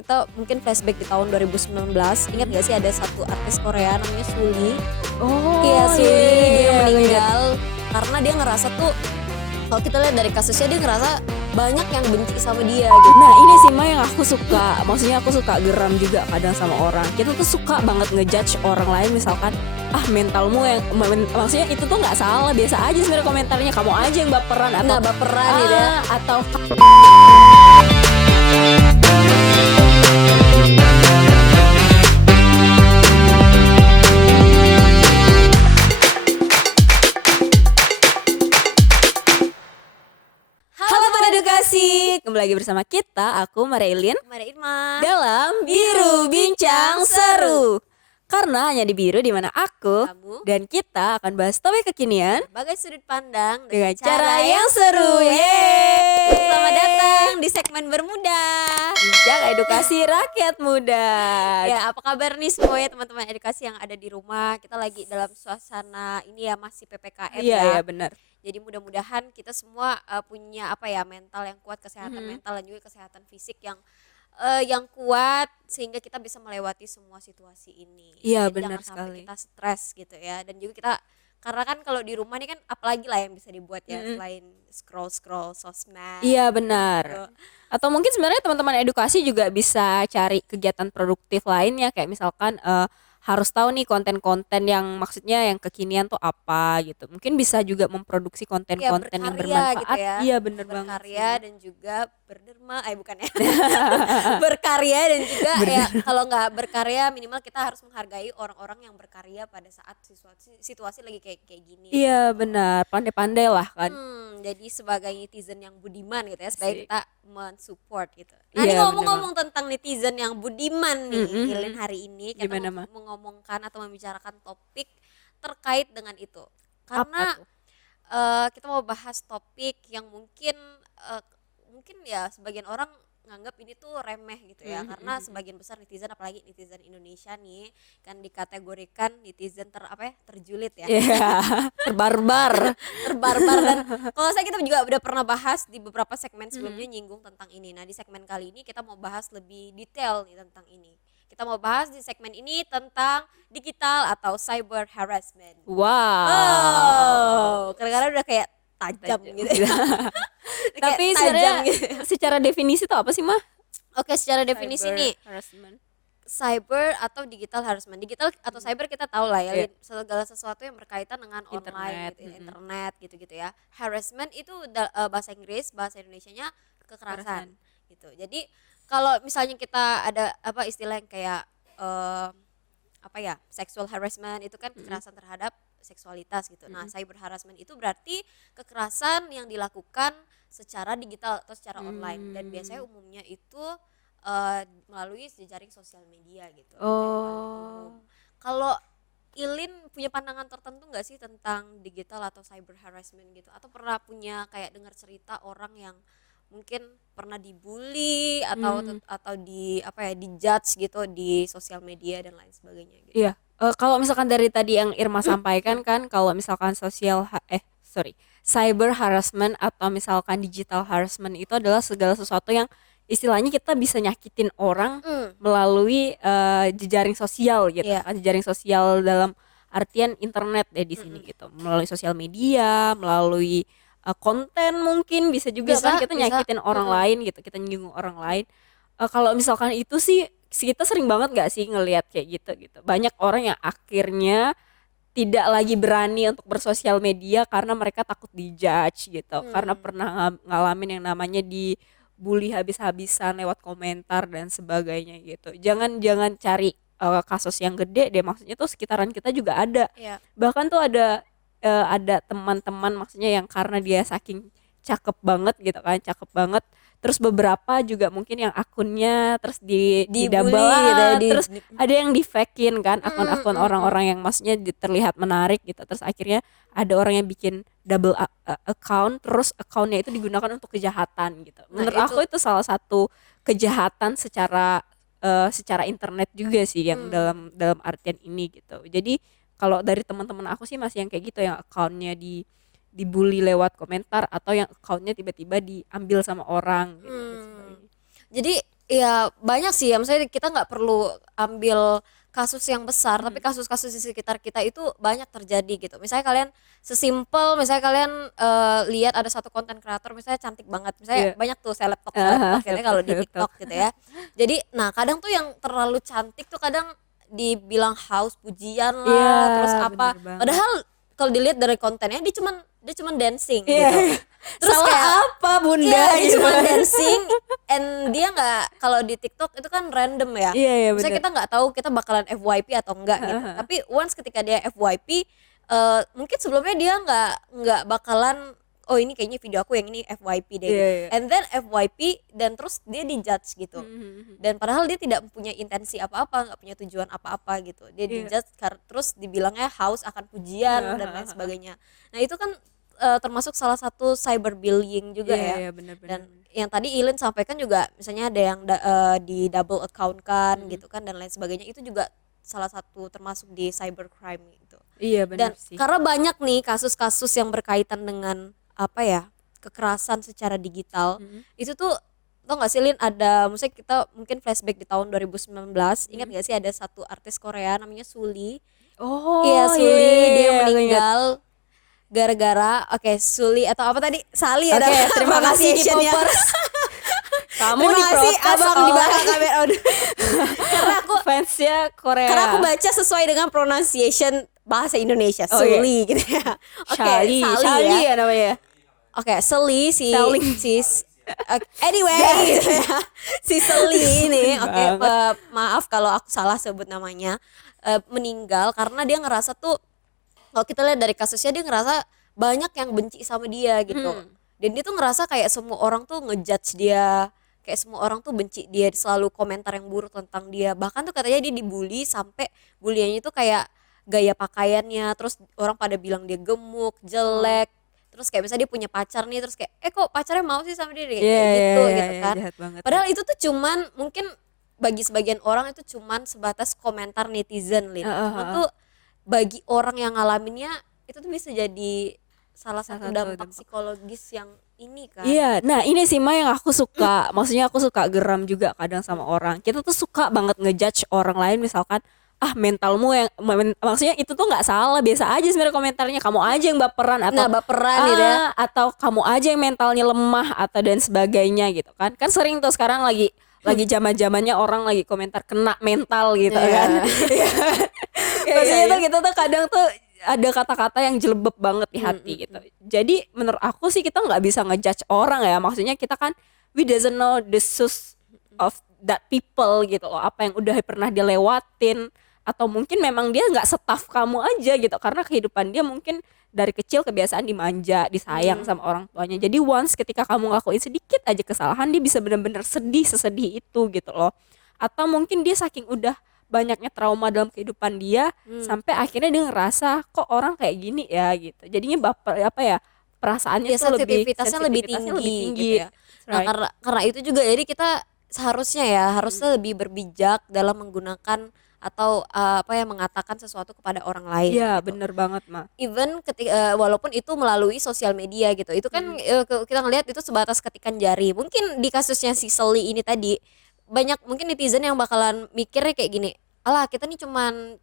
kita mungkin flashback di tahun 2019. Ingat gak sih ada satu artis Korea namanya Sulli? Oh Iya, Sulli dia iya. meninggal karena dia ngerasa tuh, kalau kita lihat dari kasusnya, dia ngerasa banyak yang benci sama dia gitu. Nah ini sih Ma yang aku suka, maksudnya aku suka geram juga kadang sama orang. Kita tuh suka banget ngejudge orang lain, misalkan mentalmu yang maksudnya itu tuh nggak salah, biasa aja sebenarnya komentarnya, kamu aja yang baperan atau Nah, baperan gitu ya. atau Halo Teman Edukasi, kembali lagi bersama kita, aku Marilyn Mari Irma. dalam Biru Bincang Seru. Karena hanya di Biru di mana aku Kamu dan kita akan bahas topik kekinian sebagai sudut pandang dengan cara yang seru. Yeay! Selamat datang di segmen Bermuda. Bincang edukasi rakyat muda. Ya, apa kabar nih semuanya teman-teman edukasi yang ada di rumah? Kita lagi dalam suasana ini ya, masih PPKM Iya ya. ya benar. Jadi mudah-mudahan kita semua punya apa ya, mental yang kuat, kesehatan mental dan juga kesehatan fisik yang kuat sehingga kita bisa melewati semua situasi ini. Iya, Jadi benar jangan sampai sekali. kita stres gitu ya. Dan juga kita, karena kan kalau di rumah nih kan apalagi lah yang bisa dibuat ya selain scroll sosmed. Iya benar. gitu. Atau mungkin sebenarnya teman-teman edukasi juga bisa cari kegiatan produktif lainnya, kayak misalkan harus tahu nih konten-konten yang maksudnya yang kekinian tuh apa gitu. Mungkin bisa juga memproduksi Ya, konten-konten yang berkarya gitu bermanfaat. ya. Iya bener banget. Berkarya dan juga berderma, bukan ya. Berkarya dan juga ya kalau nggak berkarya minimal kita harus menghargai orang-orang yang berkarya pada saat situasi lagi kayak gini. Iya benar, pandai-pandai lah kan. Jadi sebagai netizen yang budiman gitu ya, supaya Asik. kita mensupport gitu. Nah, ini Iya, ngomong-ngomong tentang netizen yang budiman nih, Ilin, hari ini kita Gimana, Ma? mengomongkan atau membicarakan topik terkait dengan itu. Karena Apa tuh? kita mau bahas topik yang mungkin ya sebagian orang nganggap ini tuh remeh gitu ya, karena sebagian besar netizen, apalagi netizen Indonesia nih, kan dikategorikan netizen terjulit ya. Iya, terbarbar. Terbarbar. Dan kalau saya, kita juga udah pernah bahas di beberapa segmen sebelumnya nyinggung tentang ini. Nah, di segmen kali ini kita mau bahas lebih detail nih tentang ini. Kita mau bahas di segmen ini tentang digital atau cyber harassment. Wow. Kadang-kadang udah kayak tajam gitu ya. Kayak Tapi tajam sebenarnya gitu. secara definisi itu apa sih, Mah? Oke, secara definisi Cyber nih, harassment. cyber atau digital harassment. Digital atau cyber kita tahu lah ya, Iya. segala sesuatu yang berkaitan dengan online Internet, gitu, internet gitu-gitu ya. Harassment itu bahasa Inggris, bahasa Indonesianya kekerasan gitu. Jadi kalau misalnya kita ada istilah yang kayak sexual harassment, itu kan kekerasan terhadap seksualitas gitu. Nah, cyber harassment itu berarti kekerasan yang dilakukan secara digital atau secara online, dan biasanya umumnya itu melalui jejaring sosial media gitu. Kayak paling umum. Kalau Ilin punya pandangan tertentu nggak sih tentang digital atau cyber harassment gitu? Atau pernah punya kayak dengar cerita orang yang mungkin pernah dibully atau dijudge gitu di sosial media dan lain sebagainya gitu? Iya, kalau misalkan dari tadi yang Irma sampaikan kan, kalau misalkan cyber harassment atau misalkan digital harassment itu adalah segala sesuatu yang istilahnya kita bisa nyakitin orang melalui jejaring sosial gitu. Iya. Kan jejaring sosial dalam artian internet di sini gitu, melalui sosial media, melalui konten, mungkin bisa juga kan kita nyakitin orang lain gitu, kita nyinggung orang lain. Kalau misalkan itu sih kita sering banget gak sih ngelihat kayak gitu. Banyak orang yang akhirnya tidak lagi berani untuk bersosial media karena mereka takut dijudge gitu, karena pernah ngalamin yang namanya dibully habis-habisan lewat komentar dan sebagainya gitu. Jangan cari kasus yang gede deh, maksudnya tuh sekitaran kita juga ada. Iya. Bahkan tuh ada teman-teman maksudnya yang karena dia saking cakep banget gitu kan, terus beberapa juga mungkin yang akunnya terus di double gitu ya, terus ada yang di fakein kan akun-akun orang-orang yang maksudnya terlihat menarik gitu, terus akhirnya ada orang yang bikin double account, terus accountnya itu digunakan untuk kejahatan gitu. Menurut aku itu salah satu kejahatan secara internet juga sih, yang dalam artian ini gitu. Jadi kalau dari teman-teman aku sih masih yang kayak gitu, yang accountnya dibully lewat komentar atau yang accountnya tiba-tiba diambil sama orang gitu. Jadi Ya banyak sih ya, maksudnya kita nggak perlu ambil kasus yang besar, tapi kasus-kasus di sekitar kita itu banyak terjadi gitu. Misalnya kalian sesimpel, misalnya kalian lihat ada satu konten kreator misalnya cantik banget, misalnya Iya. banyak tuh seleb tok gitu ya kalau di Seleb-seleb. TikTok gitu ya. Jadi, nah kadang tuh yang terlalu cantik tuh kadang dibilang haus pujian Iya, lah, terus apa, bener banget. padahal kalau dilihat dari kontennya dia cuman dancing Iya, gitu. Terus salah kayak apa Bunda iya dia gitu. cuma dancing and dia nggak, kalau di TikTok itu kan random ya. Iya iya Misalnya bener. kita nggak tahu kita bakalan FYP atau enggak Heeh gitu. heeh. Tapi once ketika dia FYP, mungkin sebelumnya dia nggak bakalan, oh ini kayaknya video aku yang ini FYP deh Iya gitu. iya. And then FYP dan terus dia dijudge gitu. Mhm. Dan padahal dia tidak punya intensi apa-apa, nggak punya tujuan apa-apa gitu. Dia Iya. dijudge terus dibilangnya haus akan pujian Heeh dan lain heeh heeh. sebagainya. Nah itu kan termasuk salah satu cyberbullying juga Iya ya. iya bener bener Dan bener. yang tadi Ilin sampaikan juga misalnya ada yang di double account kan Mhm. gitu kan dan lain sebagainya, itu juga salah satu termasuk di cybercrime gitu. Iya Dan bener sih. karena banyak nih kasus-kasus yang berkaitan dengan apa ya, kekerasan secara digital, Mhm. itu tuh tau gak sih Lin, ada misalnya kita mungkin flashback di tahun 2019, ingat Mhm. gak sih ada satu artis Korea namanya Sulli. Iya Oh, iya iya Sulli, dia iya, aku ingat. meninggal gara-gara, oke Sulli atau apa tadi, Sali ya Oke, terima kasih pronunciation ya. K-popers. Kamu Terima kasih diprotes abang di oleh belakang kamera. Aduh. karena aku fansnya karena aku Korea. baca sesuai dengan pronunciation bahasa Indonesia, Oh iya, Sulli gitu ya. Oke, Shali, Sali Shali ya. ya namanya. Oke, Seli si Selling. si anyway gitu ya. Si Seli ini, oke, Banget. maaf kalau aku salah sebut namanya, meninggal karena dia ngerasa tuh, kalau kita lihat dari kasusnya dia ngerasa banyak yang benci sama dia gitu. Hmm. Dan dia tuh ngerasa kayak semua orang tuh ngejudge dia, kayak semua orang tuh benci dia, selalu komentar yang buruk tentang dia. Bahkan tuh katanya dia dibully sampai buliannya tuh kayak gaya pakaiannya, terus orang pada bilang dia gemuk, Oh. jelek. Terus kayak misalnya dia punya pacar nih, terus kayak kok pacarnya mau sih sama dia, kayak Iya kayak iya gitu iya gitu iya, kan. jahat banget ya. Padahal itu tuh cuman mungkin bagi sebagian orang itu cuman sebatas komentar netizen Lin. Heeh Cuman heeh. tuh bagi orang yang ngalaminnya itu tuh bisa jadi salah Salah satu satu dampak dampak. psikologis yang ini kan. Iya, nah ini sih Ma yang aku suka, maksudnya aku suka geram juga kadang sama orang. Kita tuh suka banget ngejudge orang lain, misalkan mentalmu yang maksudnya itu tuh nggak salah, biasa aja sebenarnya komentarnya, kamu aja yang baperan atau Nah baperan gitu ya. atau kamu aja yang mentalnya lemah atau dan sebagainya gitu kan. Kan sering tuh sekarang lagi zaman-zamannya orang lagi komentar kena mental gitu kan. Iya. Iya iya Maksudnya iya. tuh kita tuh kadang tuh ada kata-kata yang jelebeb banget di hati gitu. Jadi menurut aku sih kita nggak bisa ngejudge orang ya. Maksudnya kita kan we doesn't know the source of that people gitu loh. Apa yang udah pernah dia lewatin, atau mungkin memang dia nggak setaf kamu aja gitu karena kehidupan dia mungkin dari kecil kebiasaan dimanja, disayang sama orang tuanya. Jadi once ketika kamu ngelakuin sedikit aja kesalahan, dia bisa benar-benar sedih sesedih itu gitu loh. Atau mungkin dia saking udah banyaknya trauma dalam kehidupan dia sampai akhirnya dia ngerasa kok orang kayak gini ya gitu. Jadinya baper apa ya, perasaannya Ya tuh lebih sensitivitasnya lebih tinggi gitu ya. That's Nah right. karena itu juga jadi kita seharusnya ya harusnya lebih berbijak dalam menggunakan atau apa ya, mengatakan sesuatu kepada orang lain Iya gitu. bener banget Ma. Even ketika walaupun itu melalui sosial media gitu, itu kan kita ngelihat itu sebatas ketikan jari. Mungkin di kasusnya si Seli ini tadi banyak mungkin netizen yang bakalan mikirnya kayak gini, alah kita nih cuman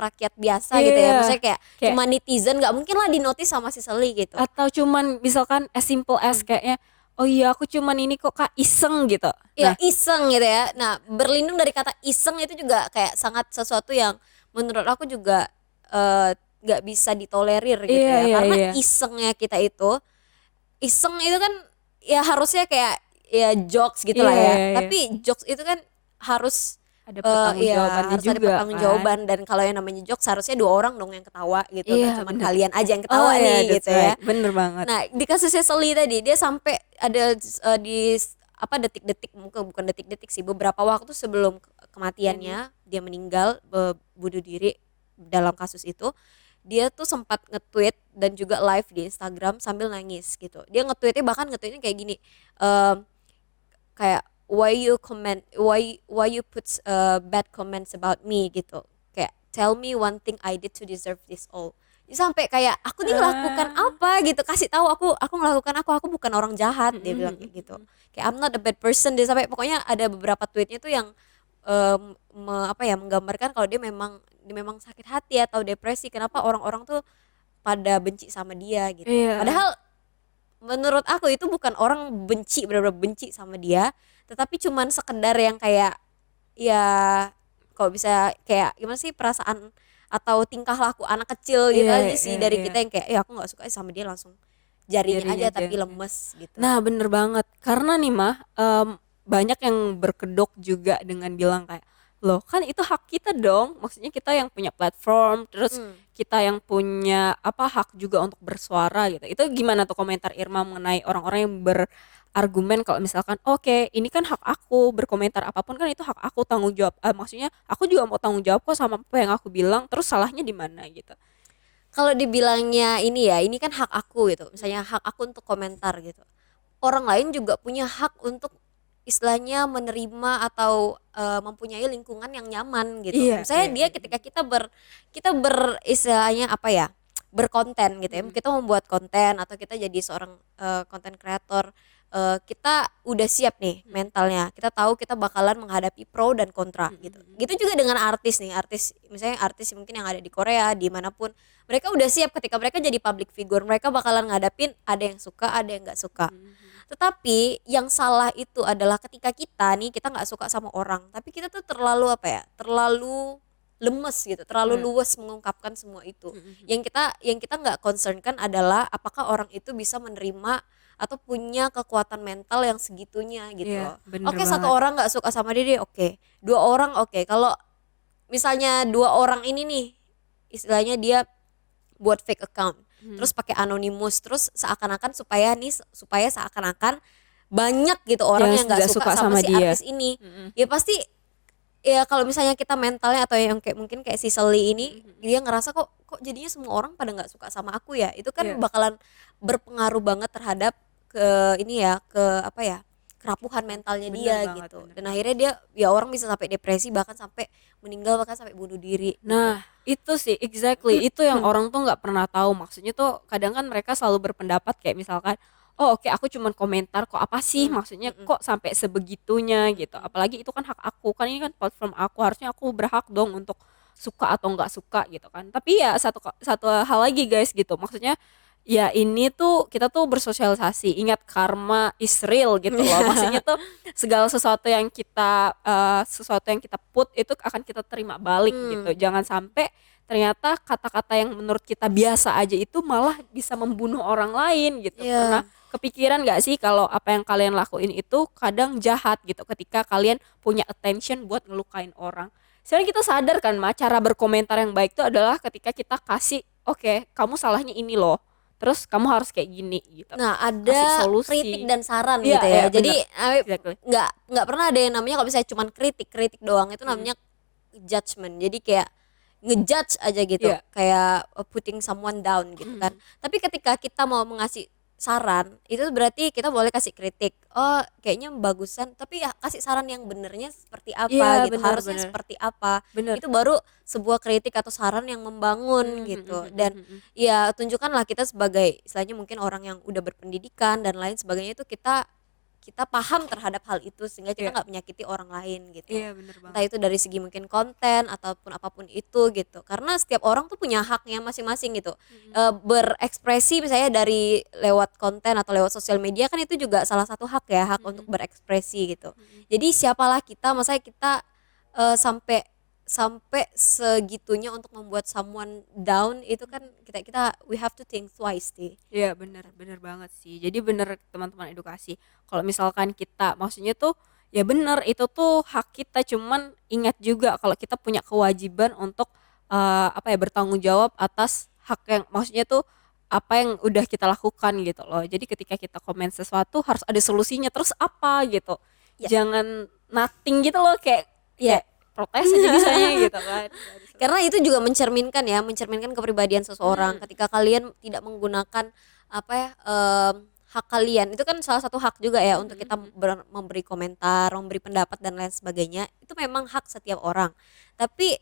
rakyat biasa gitu ya, Iya, maksudnya kayak kayak cuman netizen, nggak mungkin lah dinotis sama si Seli gitu. atau cuman misalkan as simple as kayaknya, "Oh iya aku cuman ini kok Kak, iseng," gitu. Ya Nah iseng gitu ya. Nah berlindung dari kata iseng itu juga kayak sangat sesuatu yang menurut aku juga nggak bisa ditolerir gitu iya ya, iya karena iya, isengnya kita itu, iseng itu kan ya harusnya kayak ya jokes gitulah iya ya, iya iya, tapi jokes itu kan harus ada ya pertanggungjawabannya harus ada juga kan. pertanggungjawaban, dan kalau yang namanya jokes harusnya 2 orang dong yang ketawa gitu, nggak Iya cuman bener. kalian aja yang Oh ketawa iya nih that's gitu ya. right, bener banget. Nah, di kasusnya Seli tadi, dia sampai ada apa detik-detik, bukan detik-detik sih, beberapa waktu sebelum kematiannya, dia meninggal bunuh diri dalam kasus itu. Dia tuh sempat nge-tweet dan juga live di Instagram sambil nangis gitu. Dia bahkan nge-tweetnya kayak gini. Kayak why you put bad comments about me gitu, kayak tell me one thing I did to deserve this all. Dia sampai kayak aku nih melakukan Ah, apa gitu, kasih tahu aku melakukan aku bukan orang jahat, dia bilang kayak gitu. Kayak I'm not a bad person, dia sampai pokoknya ada beberapa tweetnya tuh yang apa ya, menggambarkan kalau dia memang sakit hati atau depresi, kenapa orang-orang tuh pada benci sama dia gitu. iya, Padahal menurut aku itu bukan orang benci, benar-benar benci sama dia, tetapi cuman sekedar yang kayak ya kalau bisa kayak gimana sih perasaan atau tingkah laku anak kecil gitu iya, aja sih iya, dari iya, kita yang kayak ya aku nggak suka sama dia, langsung jarinya jarinya aja aja. tapi lemes gitu. Nah, bener banget. Karena nih mah, banyak yang berkedok juga dengan bilang kayak, "Loh kan itu hak kita dong." Maksudnya kita yang punya platform, terus Hmm. kita yang punya apa, hak juga untuk bersuara gitu. Itu gimana tuh komentar Irma mengenai orang-orang yang berargumen kalau misalkan, "Oke, ini kan hak aku, berkomentar apapun kan itu hak aku, tanggung jawab maksudnya aku juga mau tanggung jawab kok sama apa yang aku bilang, terus salahnya di mana?" Gitu. Kalau dibilangnya ini ya, ini kan hak aku gitu, misalnya hak aku untuk komentar gitu, orang lain juga punya hak untuk istilahnya menerima atau mempunyai lingkungan yang nyaman gitu. Iya, Misalnya iya, dia iya. ketika kita istilahnya apa ya, berkonten gitu ya, Mhm, kita membuat konten atau kita jadi seorang konten kreator, kita udah siap nih mhm, mentalnya, kita tahu kita bakalan menghadapi pro dan kontra mhm, gitu. mhm. Gitu juga dengan artis nih, artis misalnya artis mungkin yang ada di Korea, di manapun, mereka udah siap ketika mereka jadi public figure, mereka bakalan ngadapin ada yang suka, ada yang nggak suka. Mhm, mhm. Tetapi yang salah itu adalah ketika kita nih, kita nggak suka sama orang, tapi kita tuh terlalu apa ya, terlalu lemes gitu, terlalu Iya. luwes mengungkapkan semua itu. Mhm, mhm. Yang kita nggak concern kan adalah apakah orang itu bisa menerima atau punya kekuatan mental yang segitunya gitu Iya, loh. bener Oke, satu banget. orang nggak suka sama dia deh, oke. Dua orang oke. Kalau misalnya dua orang ini nih, istilahnya dia buat fake account, Mhm. terus pakai anonimus, terus seakan-akan supaya seakan-akan banyak gitu orang Yang yang nggak nggak suka suka sama sama si dia. artis ini. Mhm, Ya pasti ya kalau misalnya kita mentalnya atau yang kayak mungkin kayak si Sally ini, mhm, mhm. dia ngerasa kok kok jadinya semua orang pada nggak suka sama aku ya. Itu kan Iya, bakalan berpengaruh banget terhadap ke ini ya, ke apa ya, kerapuhan mentalnya bener dia banget, gitu. bener Dan banget. akhirnya dia ya orang bisa sampai depresi, bahkan sampai meninggal, bahkan sampai bunuh diri gitu. Nah, itu sih, exactly, itu yang orang tuh nggak pernah tahu. Maksudnya tuh kadang kan mereka selalu berpendapat kayak misalkan, "Oh oke aku cuman komentar kok, apa sih Hmm, maksudnya mm-mm, kok sampai sebegitunya?" Gitu. mm-mm. Apalagi itu kan hak aku, kan ini kan platform aku, harusnya aku berhak dong untuk suka atau nggak suka gitu kan. Tapi ya satu hal lagi guys gitu, maksudnya ya ini tuh kita tuh bersosialisasi, ingat karma is real gitu loh. Maksudnya tuh segala sesuatu yang kita put itu akan kita terima balik gitu. Hmm, Jangan sampai ternyata kata-kata yang menurut kita biasa aja itu malah bisa membunuh orang lain gitu. Pernah iya. kepikiran nggak sih kalau apa yang kalian lakuin itu kadang jahat gitu ketika kalian punya attention buat ngelukain orang. Sebenarnya kita sadar kan cara berkomentar yang baik itu adalah ketika kita kasih, oke, kamu salahnya ini loh. Terus kamu harus kayak gini gitu. Nah, Kasih ada kritik solusi. dan saran Iya, gitu iya, ya. Jadi bener, exactly. nggak pernah ada yang namanya kalau misalnya cuman kritik doang, itu Mhm, namanya judgment. Jadi kayak ngejudge aja gitu, iya, kayak putting someone down gitu kan. mhm, Tapi ketika kita mau mengasih saran, itu berarti kita boleh kasih kritik. Oh, kayaknya bagusan, tapi ya kasih saran yang benernya seperti iya, apa gitu. bener, Harusnya bener, seperti apa. bener. Itu baru sebuah kritik atau saran yang membangun Mhm, gitu. mhm, Dan mhm, mhm. ya tunjukkanlah kita sebagai istilahnya mungkin orang yang udah berpendidikan dan lain sebagainya, itu kita kita paham terhadap hal itu sehingga kita Iya, nggak menyakiti orang lain gitu. iya, bener Entah banget. itu dari segi mungkin konten ataupun apapun itu gitu. Karena setiap orang tuh punya haknya masing-masing gitu. Mhm, Berekspresi misalnya dari lewat konten atau lewat sosial media kan itu juga salah satu hak ya, hak untuk mhm, berekspresi gitu. mhm. Jadi siapalah kita, masa kita sampai sampai segitunya untuk membuat someone down, itu kan kita kita we have to think twice sih. Iya, bener, bener banget sih. Jadi bener teman-teman edukasi. Kalau misalkan kita maksudnya tuh ya bener itu tuh hak kita, cuman ingat juga kalau kita punya kewajiban untuk apa ya, bertanggung jawab atas hak yang maksudnya tuh apa yang udah kita lakukan gitu loh. Jadi ketika kita komen sesuatu harus ada solusinya, terus apa gitu. Ya, Jangan nothing gitu loh, kayak ya. kayak protes aja bisanya gitu kan. Nggak ada Karena solusi. itu juga mencerminkan ya, mencerminkan kepribadian seseorang. Hmm, Ketika kalian tidak menggunakan apa ya, hak kalian, itu kan salah satu hak juga ya untuk kita mhm, memberi komentar, memberi pendapat dan lain sebagainya. Itu memang hak setiap orang. Tapi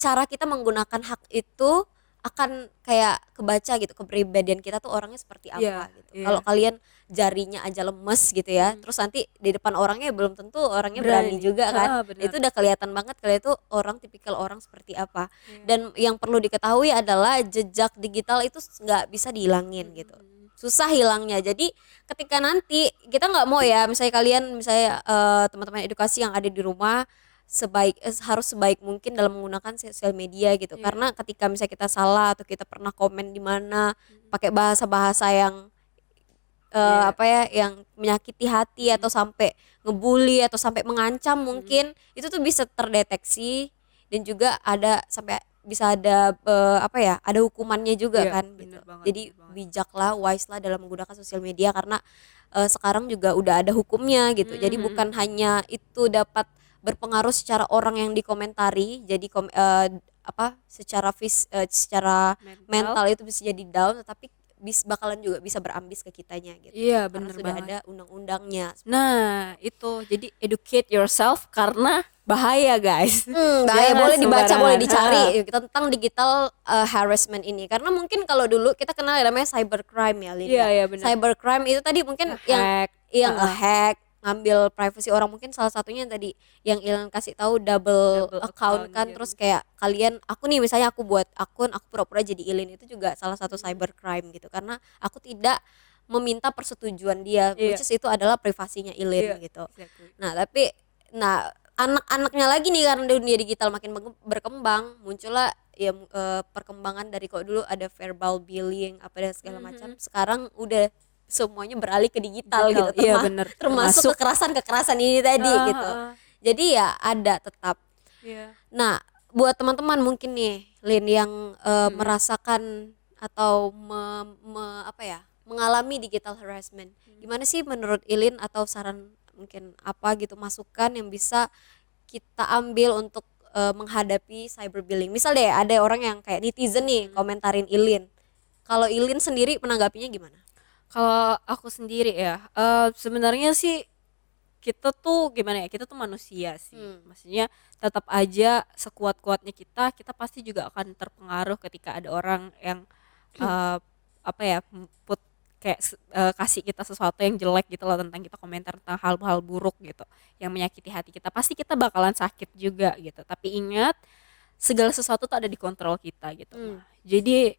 cara kita menggunakan hak itu akan kayak kebaca gitu kepribadian kita tuh orangnya seperti Iya apa gitu. iya, Kalau kalian jarinya aja lemes gitu ya, mhm, terus nanti di depan orangnya belum tentu orangnya berani berani, juga kan. heeh, Itu bener, udah kelihatan banget kalian tuh orang tipikal orang seperti apa. iya, Dan yang perlu diketahui adalah jejak digital itu nggak bisa dihilangin mhm gitu. mhm, Susah hilangnya. Jadi ketika nanti kita nggak mau ya, misalnya kalian misalnya teman-teman edukasi yang ada di rumah harus sebaik mungkin dalam menggunakan sosial media gitu. iya, Karena ketika misalnya kita salah atau kita pernah komen di mana mhm, pakai bahasa-bahasa yang iya, apa ya, yang menyakiti hati atau mhm sampai ngebully atau sampai mengancam mhm, mungkin, itu tuh bisa terdeteksi dan juga ada sampai bisa ada apa ya, ada hukumannya juga iya, kan gitu. Jadi bener banget, bijaklah, wise-lah dalam menggunakan sosial media karena sekarang juga udah ada hukumnya gitu. mhm Jadi mhm, bukan hanya itu dapat berpengaruh secara orang yang dikomentari, jadi apa, secara mental, mental itu bisa jadi down, tetapi bakalan juga bisa berambis ke kitanya gitu. iya Karena bener sudah banget. ada undang-undangnya seperti itu. Nah, itu. Jadi educate yourself karena bahaya, guys. Bahaya, Jangan boleh dibaca, boleh sembarangan. Heeh. dicari tentang digital harassment ini. Karena mungkin kalau dulu kita kenal yang namanya cybercrime ya, Lin Iya ya. iya bener. Cybercrime itu tadi mungkin Nge-hack. yang Heeh. nge-hack, ngambil privasi orang, mungkin salah satunya yang tadi yang Ilhan kasih tahu double Double account account, kan, iya terus bener. kayak kalian aku nih misalnya aku buat akun, aku pura-pura jadi Ilin, itu juga salah satu Mhm. cybercrime gitu. Karena aku tidak meminta persetujuan dia, which Iya is itu adalah privasinya iya, Ilin gitu. exactly. Nah, tapi anak-anaknya lagi nih karena dunia digital makin berkembang, muncullah ya perkembangan dari kok dulu ada verbal bullying apa dan segala macam. Mhm. Sekarang udah semuanya beralih ke digital Digital, gitu, iya bener. termasuk Termasuk kekerasan-kekerasan ini tadi heeh gitu. heeh. Jadi ya ada tetap. Iya. Nah, buat teman-teman mungkin nih, Lin, yang Mhm. merasakan atau apa ya, mengalami digital harassment. Mhm. Gimana sih menurut Ilin atau saran mungkin apa gitu masukan yang bisa kita ambil untuk menghadapi cyberbullying? Misal deh ada orang yang kayak netizen nih Mhm. komentarin Ilin. Kalau Ilin sendiri menanggapinya gimana? Kalau aku sendiri ya, sebenarnya sih kita tuh gimana ya, kita tuh manusia sih. Hmm. Maksudnya tetap aja sekuat-kuatnya kita pasti juga akan terpengaruh ketika ada orang yang eee, apa ya, kayak kasih kita sesuatu yang jelek gitu loh tentang kita, komentar tentang hal-hal buruk gitu, yang menyakiti hati kita. Pasti kita bakalan sakit juga gitu. Tapi ingat, segala sesuatu tuh ada di kontrol kita gitu Hmm. mah. Jadi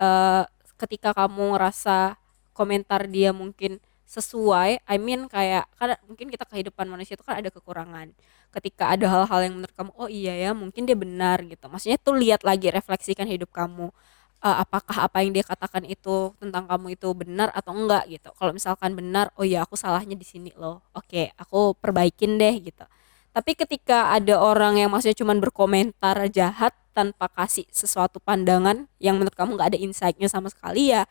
eee, ketika kamu ngerasa komentar dia mungkin sesuai, I mean kayak kan mungkin kita kehidupan manusia itu kan ada kekurangan. Ketika ada hal-hal yang menurut kamu, "Oh iya ya mungkin dia benar," gitu. Maksudnya tuh lihat lagi, refleksikan hidup kamu, apakah apa yang dia katakan itu tentang kamu itu benar atau enggak gitu. Kalau misalkan benar, "Oh iya aku salahnya di sini loh, oke aku perbaikin deh," gitu. Tapi ketika ada orang yang maksudnya cuman berkomentar jahat tanpa kasih sesuatu pandangan yang menurut kamu nggak ada insight-nya sama sekali, ya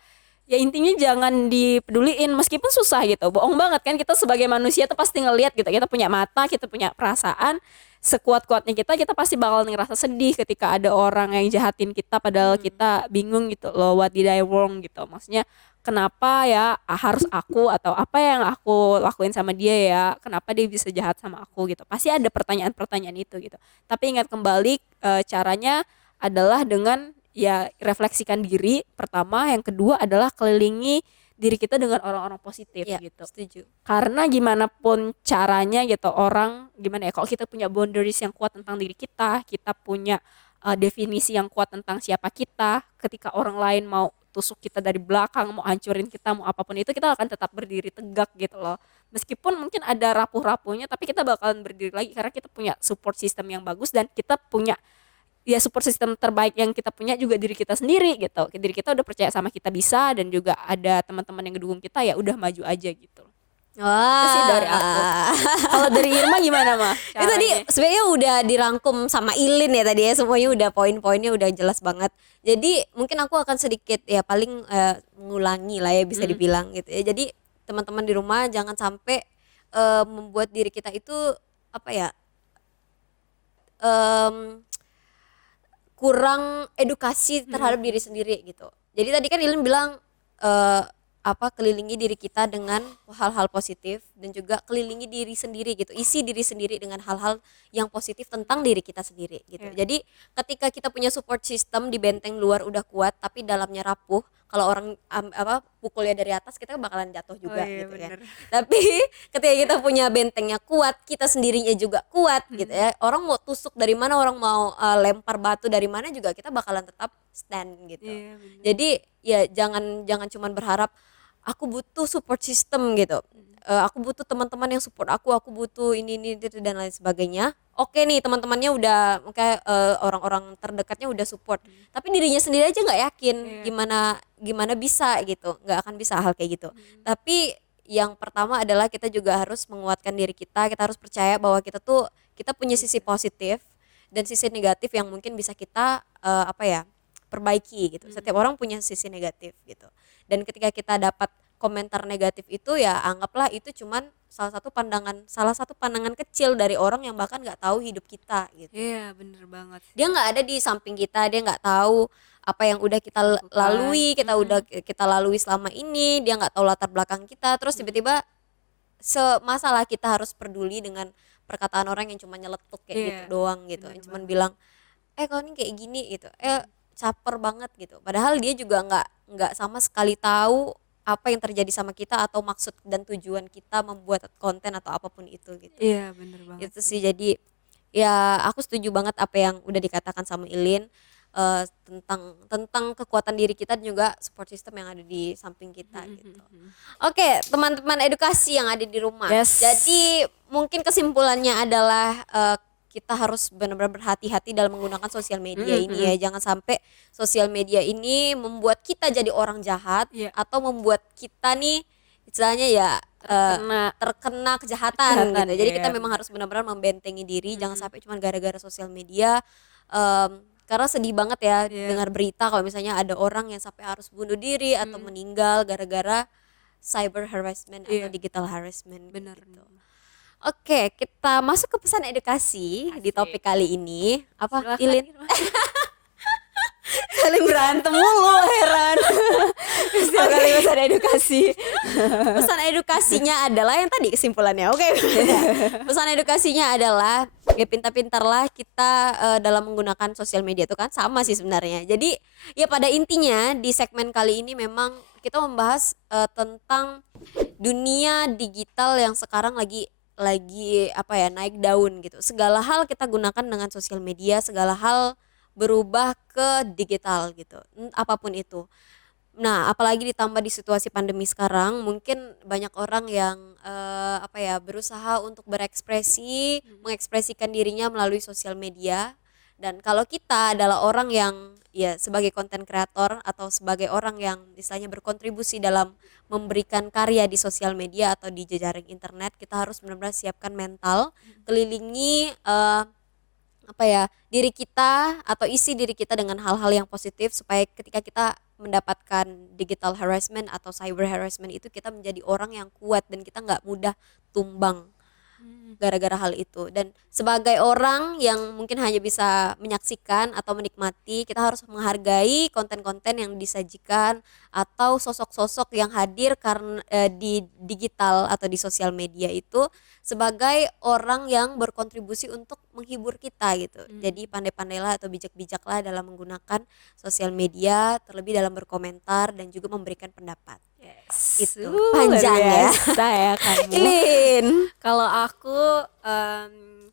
ya intinya jangan dipeduliin meskipun susah gitu. Bohong banget kan kita sebagai manusia tuh pasti ngelihat gitu, kita punya mata, kita punya perasaan, sekuat-kuatnya kita pasti bakal ngerasa sedih ketika ada orang yang jahatin kita padahal Hmm. kita bingung gitu loh, what did I wrong gitu. Maksudnya kenapa ya harus aku atau apa yang aku lakuin sama dia ya, kenapa dia bisa jahat sama aku gitu. Pasti ada pertanyaan-pertanyaan itu gitu. Tapi ingat kembali, caranya adalah dengan ya refleksikan diri pertama, yang kedua adalah kelilingi diri kita dengan orang-orang positif Ya, gitu. setuju. Karena gimana pun caranya gitu orang gimana ya, kalau kita punya boundaries yang kuat tentang diri kita punya, definisi yang kuat tentang siapa kita, ketika orang lain mau tusuk kita dari belakang, mau hancurin kita, mau apapun itu, kita akan tetap berdiri tegak gitu loh. Meskipun mungkin ada rapuh-rapuhnya, tapi kita bakalan berdiri lagi karena kita punya support system yang bagus dan kita punya ya support system terbaik yang kita punya juga diri kita sendiri gitu. Diri kita udah percaya sama kita bisa dan juga ada teman-teman yang ngedukung kita, ya udah maju aja gitu. Itu sih dari aku. Wah. Kalau dari Irma gimana mah Itu tadi caranya? sebenarnya udah dirangkum sama Ilin ya tadi ya, semuanya udah poin-poinnya udah jelas banget. Jadi mungkin aku akan sedikit ya paling mengulangi lah ya bisa Mhm dibilang gitu ya. Jadi teman-teman di rumah jangan sampai membuat diri kita itu apa ya, em, kurang edukasi terhadap mhm diri sendiri gitu. Jadi tadi kan Ilin bilang eh, kelilingi diri kita dengan hal-hal positif dan juga kelilingi diri sendiri gitu, isi diri sendiri dengan hal-hal yang positif tentang diri kita sendiri gitu. Iya. Jadi ketika kita punya support system di benteng luar udah kuat tapi dalamnya rapuh, kalau orang pukulnya dari atas kita bakalan jatuh Oh juga iya gitu ya. bener. Tapi ketika kita punya bentengnya kuat, kita sendirinya juga kuat gitu ya. Orang mau tusuk dari mana, orang mau lempar batu dari mana juga kita bakalan tetap stand gitu. Iya bener. Jadi ya jangan jangan cuman berharap aku butuh support system gitu. Aku butuh teman-teman yang support aku butuh ini itu dan lain sebagainya. Oke nih teman-temannya udah kayak orang-orang terdekatnya udah support. Tapi dirinya sendiri aja nggak yakin Iya. gimana gimana bisa gitu. Nggak akan bisa hal kayak gitu. Hmm. Tapi yang pertama adalah kita juga harus menguatkan diri kita harus percaya bahwa kita punya sisi positif dan sisi negatif yang mungkin bisa kita perbaiki gitu. Setiap orang punya sisi negatif gitu. Dan ketika kita dapat komentar negatif itu ya anggaplah itu cuman salah satu pandangan kecil dari orang yang bahkan nggak tahu hidup kita gitu. Iya bener banget Dia sih. nggak ada di samping kita, dia nggak tahu apa yang udah kita Lakukan. lalui, kita lalui selama ini, dia nggak tahu latar belakang kita, terus tiba-tiba semasalah kita harus peduli dengan perkataan orang yang cuma nyeletuk kayak gitu Iya doang gitu, bener yang cuman banget. bilang kau ini kayak gini gitu, caper banget gitu, padahal dia juga nggak sama sekali tahu apa yang terjadi sama kita atau maksud dan tujuan kita membuat konten atau apapun itu gitu. Iya bener banget Itu sih. sih, jadi ya aku setuju banget apa yang udah dikatakan sama Ilin, tentang tentang kekuatan diri kita dan juga support system yang ada di samping kita gitu. Oke, teman-teman edukasi yang ada di rumah. Yes. Jadi mungkin kesimpulannya adalah kita harus benar-benar berhati-hati dalam menggunakan sosial media ini ya. Jangan sampai sosial media ini membuat kita jadi orang jahat Iya. atau membuat kita nih istilahnya ya terkena kejahatan gitu. Jadi iya, kita memang bener. harus benar-benar membentengi diri, jangan sampai cuma gara-gara sosial media. Karena sedih banget ya Iya. dengar berita kalau misalnya ada orang yang sampai harus bunuh diri atau meninggal gara-gara cyber harassment Iya. atau digital harassment Bener. gitu. Oke, kita masuk ke pesan edukasi di Asik. topik kali ini. Apa, Silakan, Ilin? Irma. Saling berantem mulu, heran. Setiap kali pesan edukasi. Pesan edukasinya adalah yang tadi kesimpulannya. Oke. Pesan edukasinya adalah ya pintar-pintarlah kita dalam menggunakan sosial media itu kan sama sih sebenarnya. Jadi ya pada intinya di segmen kali ini memang kita membahas tentang dunia digital yang sekarang lagi naik daun gitu. Segala hal kita gunakan dengan sosial media, segala hal berubah ke digital gitu. Apapun itu. Nah, apalagi ditambah di situasi pandemi sekarang, mungkin banyak orang yang berusaha untuk berekspresi, mengekspresikan dirinya melalui sosial media. Dan kalau kita adalah orang yang ya sebagai konten kreator atau sebagai orang yang misalnya berkontribusi dalam memberikan karya di sosial media atau di jejaring internet, kita harus benar-benar siapkan mental, kelilingi diri kita atau isi diri kita dengan hal-hal yang positif supaya ketika kita mendapatkan digital harassment atau cyber harassment itu kita menjadi orang yang kuat dan kita nggak mudah tumbang gara-gara hal itu. Dan sebagai orang yang mungkin hanya bisa menyaksikan atau menikmati, kita harus menghargai konten-konten yang disajikan atau sosok-sosok yang hadir karena di digital atau di sosial media itu sebagai orang yang berkontribusi untuk menghibur kita gitu. Jadi pandai-pandailah atau bijak-bijaklah dalam menggunakan sosial media, terlebih dalam berkomentar dan juga memberikan pendapat. Yes. Itu panjang ya. Biasa ya kamu. Ilin. Kalau aku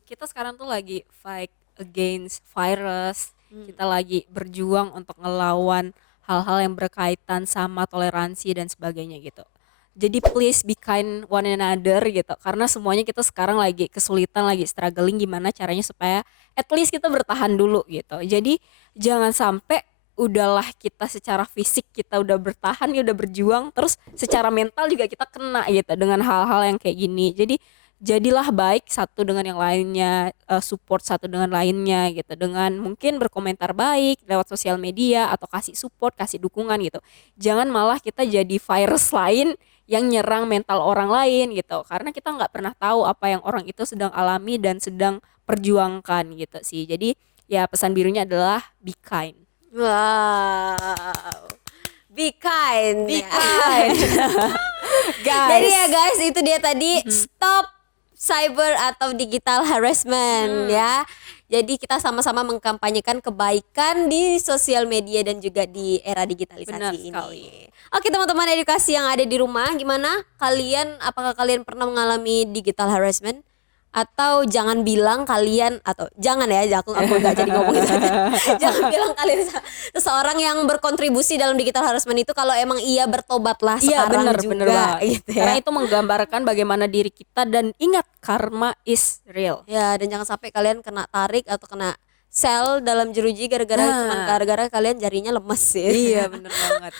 kita sekarang tuh lagi fight against virus. Kita lagi berjuang untuk ngelawan hal-hal yang berkaitan sama toleransi dan sebagainya gitu. Jadi please be kind one another gitu, karena semuanya kita sekarang lagi kesulitan, lagi struggling gimana caranya supaya at least kita bertahan dulu gitu. Jadi jangan sampai udahlah kita secara fisik kita udah bertahan, ya udah berjuang, terus secara mental juga kita kena gitu dengan hal-hal yang kayak gini. Jadi jadilah baik satu dengan yang lainnya, support satu dengan lainnya gitu, dengan mungkin berkomentar baik lewat sosial media atau kasih support, kasih dukungan gitu. Jangan malah kita jadi virus lain yang nyerang mental orang lain gitu, karena kita nggak pernah tahu apa yang orang itu sedang alami dan sedang perjuangkan gitu sih. Jadi ya pesan birunya adalah be kind. Wow, be kind. Be ya. kind. Jadi Guys. ya guys, itu dia tadi stop cyber atau digital harassment ya. Jadi kita sama-sama mengkampanyekan kebaikan di sosial media dan juga di era digitalisasi Benar ini. sekali. Oke teman-teman edukasi yang ada di rumah, gimana kalian? Apakah kalian pernah mengalami digital harassment? Atau jangan bilang kalian, atau jangan ya, aku nggak jadi ngomong itu. Jangan bilang kalian seseorang yang berkontribusi dalam digital harassment itu kalau emang ia bertobatlah Iya sekarang benar juga benar banget. gitu ya. Karena itu menggambarkan bagaimana diri kita, dan ingat karma is real. Ya, dan jangan sampai kalian kena tarik atau kena sel dalam jeruji gara-gara Nah. cuman gara-gara kalian jarinya lemes sih. Iya benar banget.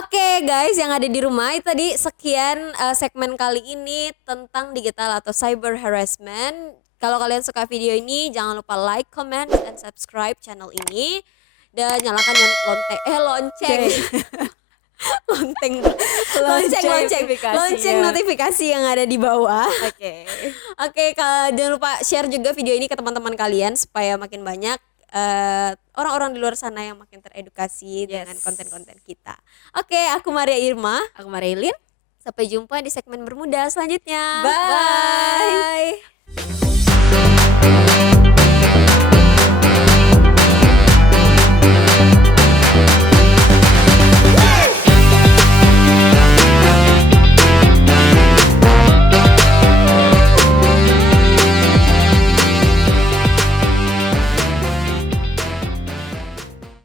Oke guys, yang ada di rumah itu tadi sekian segmen kali ini tentang digital atau cyber harassment. Kalau kalian suka video ini jangan lupa like, comment, dan subscribe channel ini dan nyalakan lonceng lonceng notifikasi yang ada di bawah. Oke. Oke, jangan lupa share juga video ini ke teman-teman kalian supaya makin banyak orang-orang di luar sana yang makin teredukasi dengan konten-konten kita. Oke, aku Maria Irma. Aku Marilyn. Sampai jumpa di segmen bermuda selanjutnya. Bye. Bye.